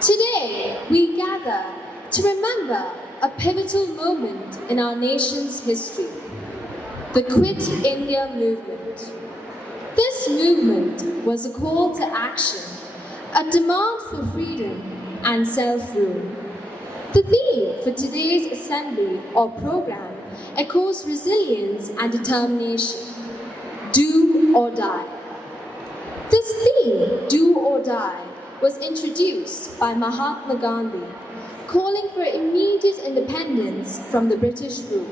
Today, we gather to remember a pivotal moment in our nation's history, the Quit India movement. This movement was a call to action, a demand for freedom and self-rule. The theme for today's assembly or program echoes resilience and determination. Do or die. This theme, do or die, was introduced by Mahatma Gandhi, calling for immediate independence from the British rule.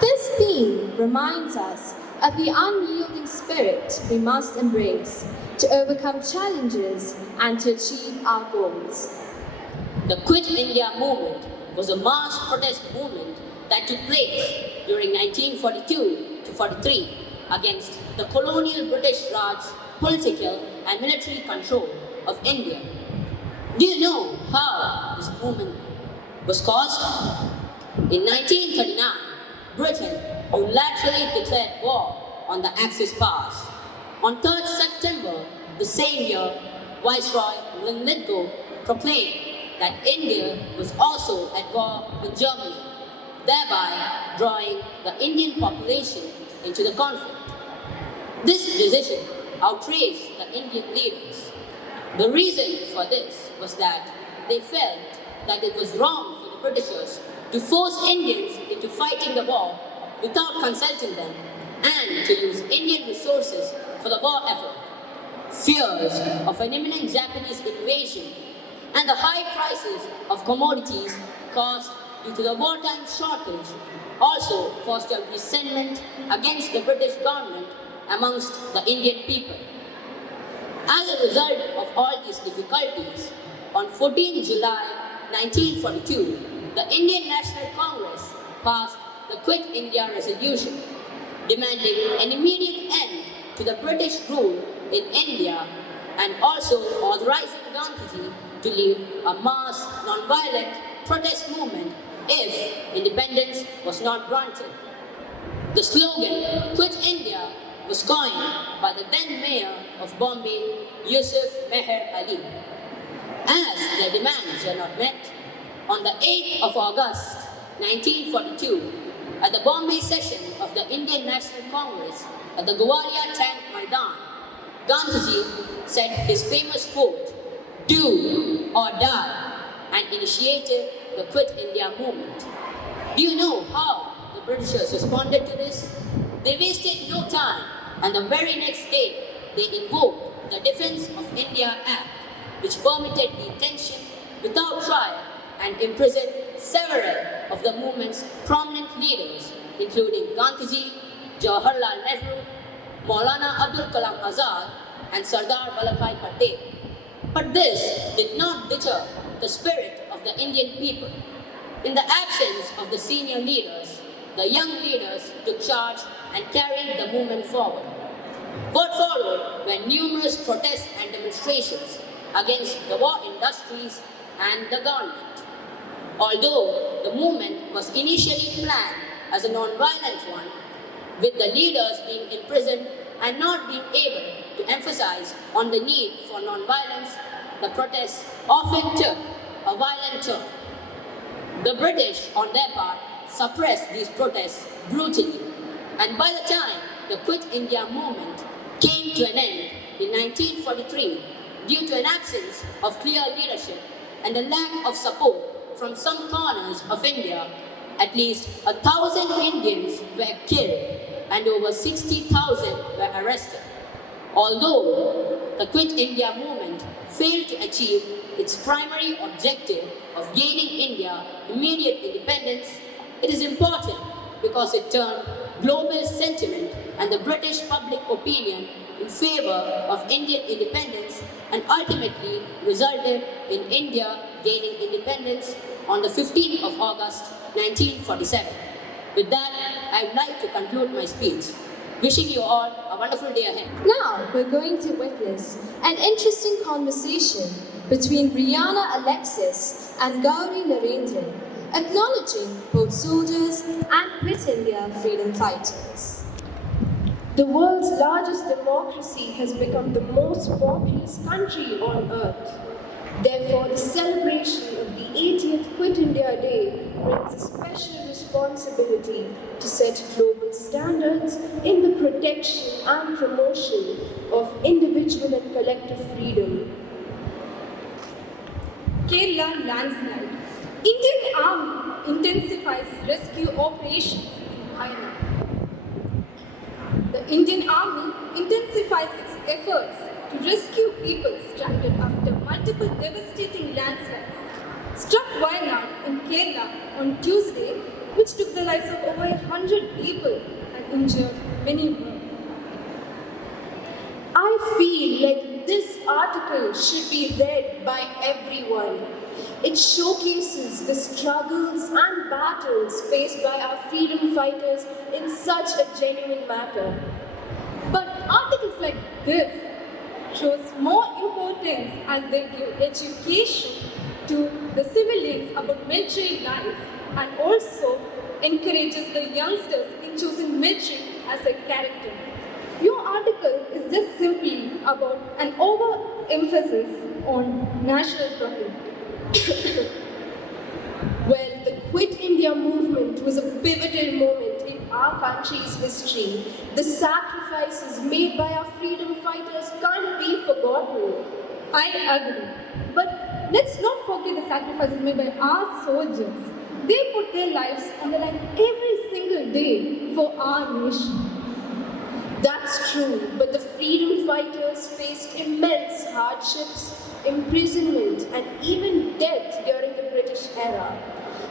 This theme reminds us of the unyielding spirit we must embrace to overcome challenges and to achieve our goals. The Quit India movement was a mass protest movement that took place during 1942 to 43 against the colonial British Raj's political and military control of India. Do you know how this movement was caused? In 1939, Britain unilaterally declared war on the Axis powers. On 3rd September the same year, Viceroy Lithgow proclaimed that India was also at war with Germany, thereby drawing the Indian population into the conflict. This decision outraged the Indian leaders. The reason for this was that they felt that it was wrong for the Britishers to force Indians into fighting the war without consulting them and to use Indian resources for the war effort. Fears of an imminent Japanese invasion and the high prices of commodities caused due to the wartime shortage also fostered resentment against the British government amongst the Indian people. As a result of all these difficulties, on 14 July 1942, the Indian National Congress passed the Quit India Resolution, demanding an immediate end to the British rule in India and also authorizing Gandhiji to lead a mass non-violent protest movement if independence was not granted. The slogan, Quit India, was coined by the then mayor of Bombay, Yusuf Meher Ali. As their demands were not met, on the 8th of August 1942, at the Bombay session of the Indian National Congress at the Gwalior Tank Maidan, Gandhiji said his famous quote, "Do or die," and initiated the Quit India movement. Do you know how the Britishers responded to this? They wasted no time, and the very next day, they invoked the Defence of India Act, which permitted detention without trial and imprisoned several of the movement's prominent leaders, including Gandhiji, Jawaharlal Nehru, Maulana Abdul Kalam Azad, and Sardar Vallabhbhai Patel. But this did not deter the spirit of the Indian people. In the absence of the senior leaders, the young leaders took charge and carried the movement forward. What followed were numerous protests and demonstrations against the war industries and the government. Although the movement was initially planned as a non-violent one, with the leaders being imprisoned and not being able to emphasize on the need for non-violence, the protests often took a violent turn. The British, on their part, suppressed these protests brutally, and by the time the Quit India movement came to an end in 1943, due to an absence of clear leadership and a lack of support from some corners of India, at least 1,000 Indians were killed and over 60,000 were arrested. Although the Quit India movement failed to achieve its primary objective of gaining India immediate independence, it is important because it turned global sentiment and the British public opinion in favor of Indian independence and ultimately resulted in India gaining independence on the 15th of August 1947. With that, I would like to conclude my speech. Wishing you all a wonderful day ahead. Now we're going to witness an interesting conversation between Brianna Alexis and Gauri Narendran, acknowledging both soldiers and Quit India freedom fighters. The world's largest democracy has become the most populous country on earth. Therefore, the celebration of the 80th Quit India Day brings a special responsibility to set global standards in the protection and promotion of individual and collective freedom. Kerala landslide. Indian Army intensifies rescue operations in Wayanad. The Indian Army intensifies its efforts to rescue people stranded after multiple devastating landslides struck Wayanad in Kerala on Tuesday, which took the lives of over 100 people and injured many more. I feel like this article should be read by everyone. It showcases the struggles and battles faced by our freedom fighters in such a genuine manner. But articles like this shows more importance as they give education to the civilians about military life and also encourages the youngsters in choosing military as a character. Your article is just simply about an overemphasis on national profit. Well, the Quit India movement was a pivotal moment in our country's history. The sacrifices made by our freedom fighters can't be forgotten. I agree. But let's not forget the sacrifices made by our soldiers. They put their lives on the line every single day for our nation. That's true, but the freedom fighters faced immense hardships, imprisonment, and even death during the British era.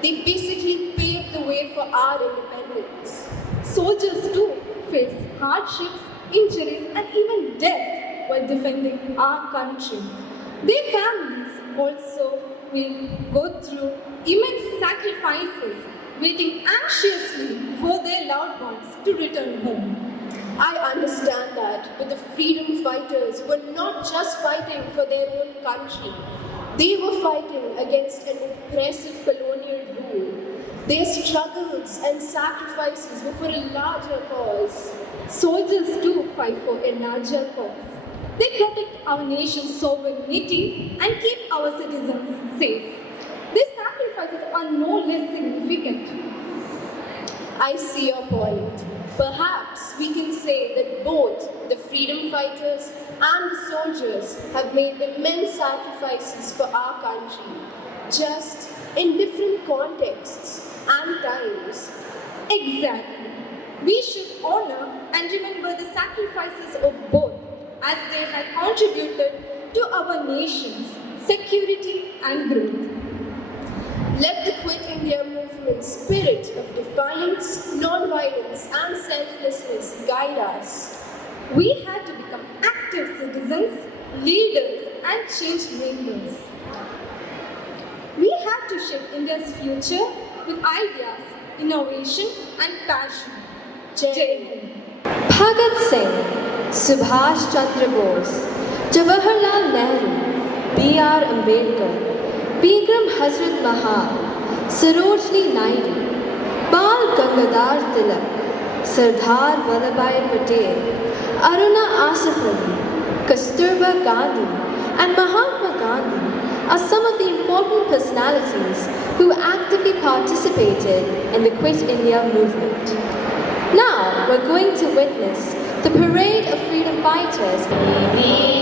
They basically paved the way for our independence. Soldiers too face hardships, injuries, and even death while defending our country. Their families also will go through immense sacrifices, waiting anxiously for their loved ones to return home. I understand that, but the freedom fighters were not just fighting for their own country. They were fighting against an oppressive colonial rule. Their struggles and sacrifices were for a larger cause. Soldiers too fight for a larger cause. They protect our nation's sovereignty and keep our citizens safe. These sacrifices are no less significant. I see your point. Perhaps we can say that both the freedom fighters and the soldiers have made immense sacrifices for our country, just in different contexts and times. Exactly. We should honor and remember the sacrifices of both as they have contributed to our nation's security and growth. Let the Quit India movement's spirit of defiance, non-violence, and selflessness guide us. We had to become active citizens, leaders, and change makers. We had to shape India's future with ideas, innovation, and passion. Jai Hind. Bhagat Singh, Subhash Chandra Bose, Jawaharlal Nehru, B.R. Ambedkar, Begum Hazrat Mahal, Sarojini Naidu, Bal Gangadhar Tilak, Sardar Vallabhbhai Patel, Aruna Asif Ali, Kasturba Gandhi, and Mahatma Gandhi are some of the important personalities who actively participated in the Quit India movement. Now we're going to witness the parade of freedom fighters.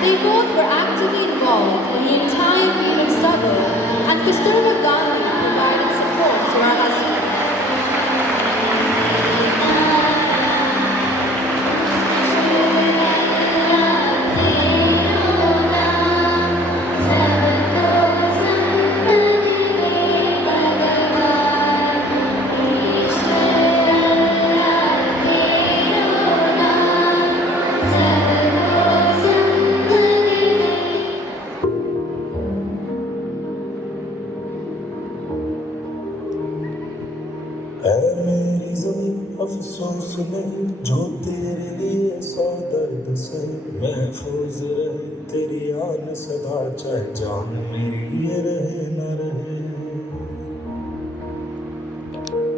They both were actively involved in the entire freedom struggle, and Kasturba Gandhi provided support to her husband. ऐ मेरी ज़मीं अफ़सोस में जो तेरे लिए सौ दर्द से महफूज रहे तेरी आन सदा चाहे जान मेरी ये रहे न रहे।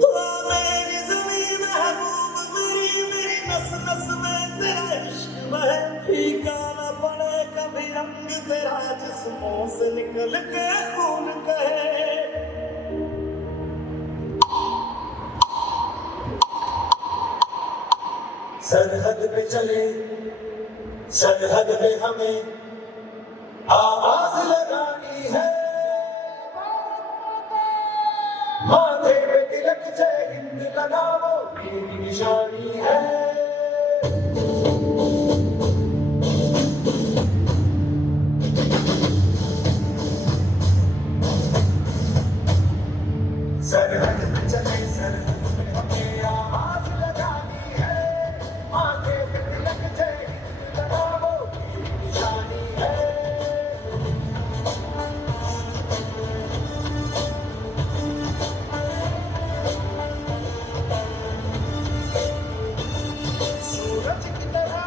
आ मेरी ज़मीं महबूब मेरी मेरी नस नस में तेरा इश्क बहे फीका न पड़े कभी रंग तेरा जिस्मों से निकल के खून कहे। सरहद पे चले सरहद पे हमें आवाज लगानी है, माथे पे तिलक जय हिंद लगाओ मेरी निशानी है। सरहद पे चले सरहद पे हमें आवाज लगानी है, माथे पे तिलक जय हिंद लगाओ मेरी निशानी है। सूरज की तरह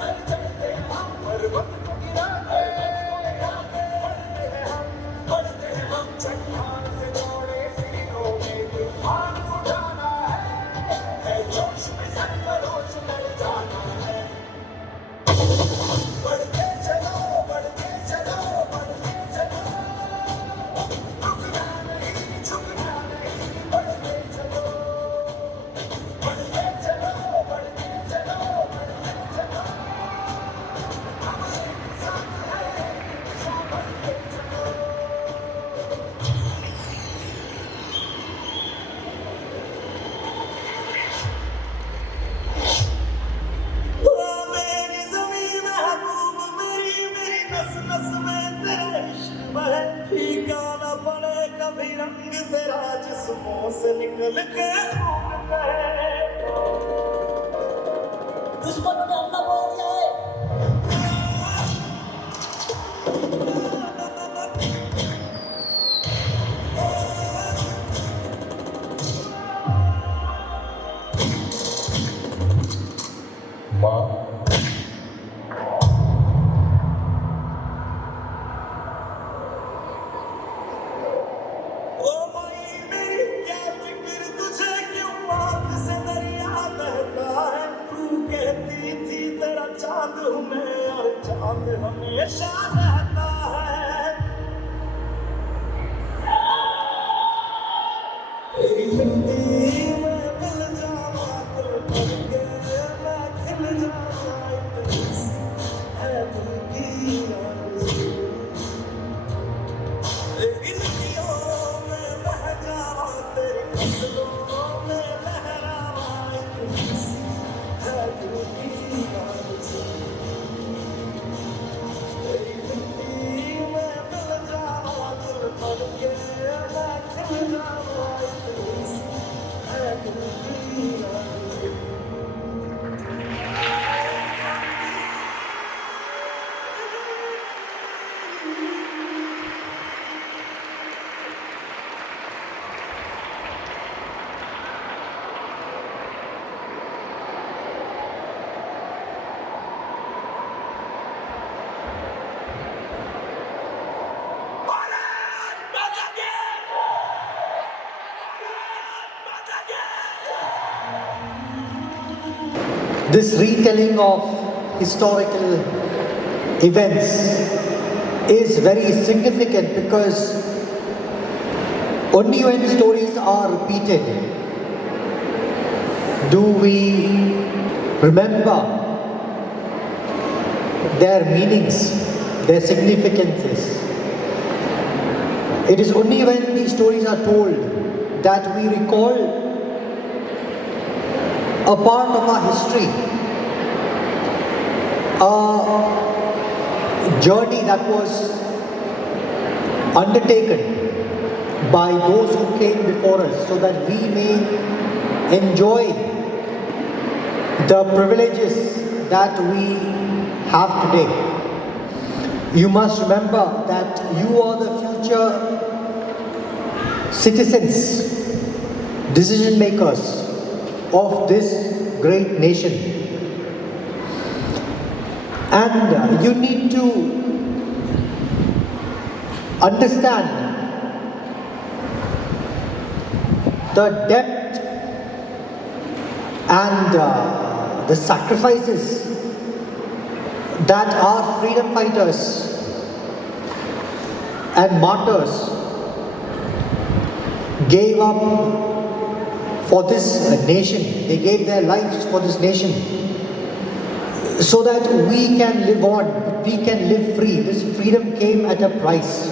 सर चढ़ते हम पर्वत को गिराते बढ़ते हैं हम चट्टान से जोड़े सीनों में तूफान उठाना है जोश में सरफरोश कर जाना है। बढ़ते चलो बढ़ते चलो बढ़ते चलो, रुकना नहीं झुकना नहीं, बढ़ते चलो बढ़ते चलो बढ़ते चलो बढ़ते चलो, हम एक साथ हैं बढ़ते चलो। मेरी ज़मीं महबूब मेरी मेरी नस नस में तेरा इश्क बहे फीका न पड़े कभी रंग तेरा जिस्मों से निकल के खून कहे। दुश्मनों ने हमला बोल दिया है। माँ ओ माई मेरी क्या फिक्र तुझे क्यों आँख से दरिया बहता है, तू कहती थी तेरा चांद हूँ मैं और चांद हमेशा रहता है। तेरी मिट्टी में मिल जावा तो भर के मैं खिल जावा इतनी सी है दिल की आरज़ू। तेरी नदियों में बह जावा तेरी फसलों में लहरावा इतनी सी है दिल की आरज़ू। तेरी मिट्टी में मिल जावा दिल भर के मैं खिल जावा इतनी सी है दिल की आरज़ू। This retelling of historical events is very significant because only when stories are repeated do we remember their meanings, their significances. It is only when these stories are told that we recall a part of our history, a journey that was undertaken by those who came before us, so that we may enjoy the privileges that we have today. You must remember that you are the future citizens, decision makers of this great nation. And you need to understand the depth and the sacrifices that our freedom fighters and martyrs gave up for this nation. They gave their lives for this nation so that we can live on, we can live free. This freedom came at a price.